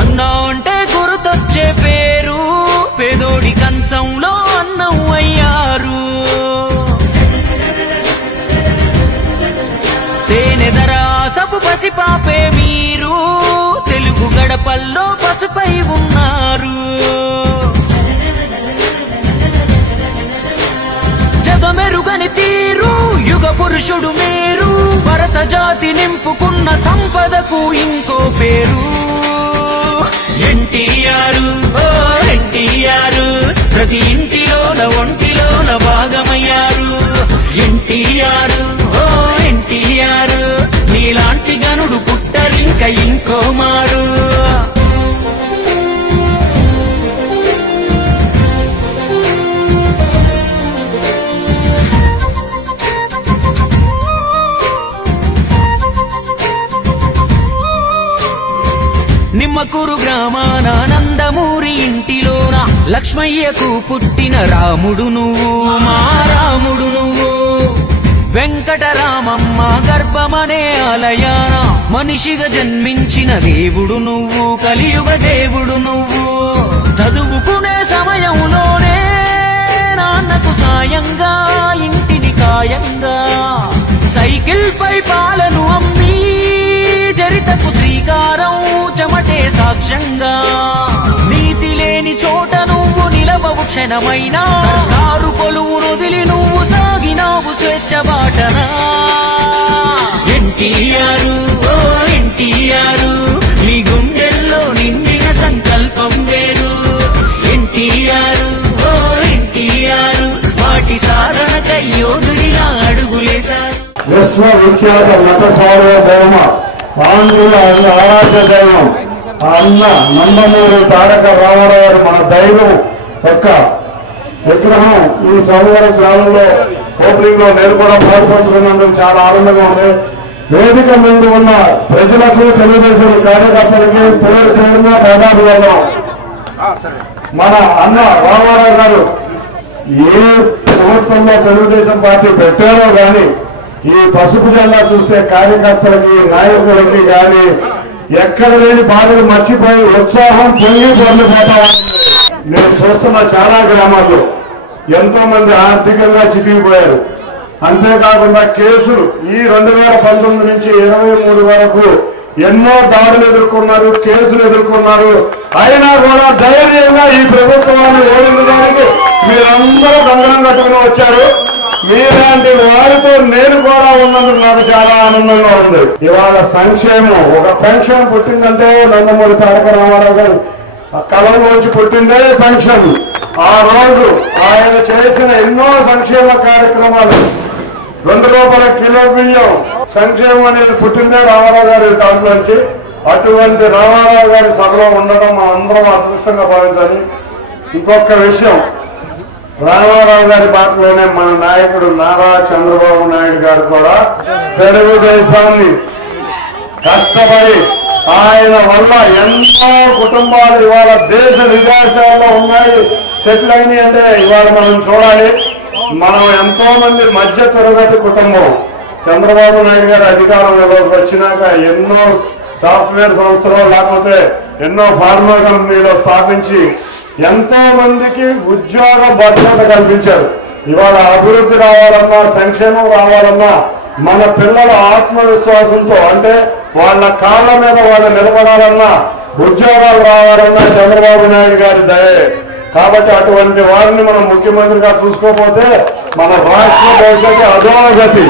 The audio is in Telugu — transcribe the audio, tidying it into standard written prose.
అన్నా అంటే గుర్తొచ్చే పేరు, పేదోడి కంచంలో అన్నం అయ్యారు. తేనెదరాసపు పసిపాపే మీరు, తెలుగు గడపల్లో పసుపై ఉన్నారు. జగమెరుగని తీరు, యుగ పురుషుడు మీరు, భరత జాతి నింపుకున్న సంపదకు ఇంకో పేరు. ఎన్టీఆర్, ఓ ఎన్టీఆర్, ప్రతి ఇంటిలోన ఒంటిలోన భాగమయ్యారు. ఎన్టీఆర్, ఓ ఎన్టీఆర్, నీలాంటి గనుడు పుట్టరింక ఇంకో మారు. నిమ్మకూరు గ్రామాన నందమూరి ఇంటిలోన లక్ష్మయ్యకు పుట్టిన రాముడు నువ్వు, మా రాముడు నువ్వు. వెంకటరామమ్మ గర్భమనే ఆలయాన మనిషిగా జన్మించిన దేవుడు నువ్వు, కలియుగ దేవుడు నువ్వు. చదువుకునే సమయంలోనే నాన్నకు సాయంగా ఇంటిని కాయంగా, సైకిల్ పై పాలను అమ్మి చరితకు శ్రీకారం చెమటే సాక్ష్యంగా. నీతి లేని చోట నువ్వు నిలవవు క్షణమైనా, సర్కారు కొలువును వదిలి నువ్వు సాగినావు స్వేచ్ఛ బాటనా. ఎన్టీఆర్, ఓ ఎన్టీఆర్, నీ గుండెల్లో నిండిన సంకల్పం వేరు. ఎన్టీఆర్, ఓ ఎన్టీఆర్, వాటి సాధనకై యోధుడిలా అడుగులేశారు. విశ్వవిఖ్యాత నట సార్వభౌమ ఆంధ్రుల ఆరాధ్య దైవం అన్న నందమూరి తారక రామారావు గారు మన దైవం యొక్క విగ్రహం ఈ సోమవారం గ్రామంలో ఓపెనింగ్ లో నేను కూడా పాల్పంచుకున్నందుకు చాలా ఆనందంగా ఉంది. వేదిక ముందు ఉన్న ప్రజలకు, తెలుగుదేశం కార్యకర్తలకి పేరు పేరుగా దాదాపు వెళ్దాం. మన అన్న రామారావు గారు ఏ ప్రభుత్వంలో తెలుగుదేశం పార్టీ పెట్టారో గాని ఈ పసుపు జెండా చూస్తే కార్యకర్తలకి, నాయకులకి గాని ఎక్కడ లేని బాధలు మర్చిపోయి ఉత్సాహం పొంగి పొందిపోతామని నేను చూస్తున్న చాలా గ్రామాల్లో ఎంతో మంది ఆర్థికంగా చితికిపోయారు. అంతేకాకుండా కేసులు ఈ 2019 నుంచి 23 వరకు ఎన్నో దాడులు ఎదుర్కొన్నారు, కేసులు ఎదుర్కొన్నారు. అయినా కూడా ధైర్యంగా ఈ ప్రభుత్వాన్ని ఓడించడానికి మీరందరూ కంగనం కట్టుకుని వచ్చారు. మీలాంటి వారితో నేను కూడా ఉన్నందుకు నాకు చాలా ఆనందంగా ఉంది. ఇవాళ సంక్షేమం, ఒక పెన్షన్ పుట్టిందంటే నందమూరి తారక రామారావు గారు కళలోంచి పుట్టిందే పెన్షన్. ఆ రోజు ఆయన చేసిన ఎన్నో సంక్షేమ కార్యక్రమాలు, 2 రూపాయల కిలో బియ్యం సంక్షేమం అనేది పుట్టిందే రామారావు గారి దాంట్లోంచి. అటువంటి రామారావు గారి సభలో ఉండడం మా అందరం అదృష్టంగా భావించాలి. ఇంకొక విషయం, రామారావు గారి బాటలోనే మన నాయకుడు నారా చంద్రబాబు నాయుడు గారు కూడా తెలుగుదేశాన్ని కష్టపడి ఆయన వల్ల ఎన్నో కుటుంబాలు ఇవాళ దేశ విదేశాల్లో ఉన్నాయి, సెటిల్ అయినాయి. అంటే ఇవాళ మనం చూడాలి, మనం ఎంతో మంది మధ్య తరగతి కుటుంబం. చంద్రబాబు నాయుడు గారి అధికారంలోకి వచ్చినాక ఎన్నో సాఫ్ట్వేర్ సంస్థలు లేకపోతే ఎన్నో ఫార్మా కంపెనీలు స్థాపించి ఎంతో మందికి ఉద్యోగ భద్రత కల్పించారు. ఇవాళ అభివృద్ధి రావాలన్నా, సంక్షేమం రావాలన్నా మన పిల్లల ఆత్మవిశ్వాసంతో, అంటే వాళ్ళ కాళ్ళ మీద వాళ్ళు నిలబడాలన్నా, ఉద్యోగాలు రావాలన్నా చంద్రబాబు నాయుడు గారి దయే. కాబట్టి అటువంటి వారిని మనం ముఖ్యమంత్రిగా చూసుకోకపోతే మన రాష్ట్ర భవిష్యత్తు అధోగతి.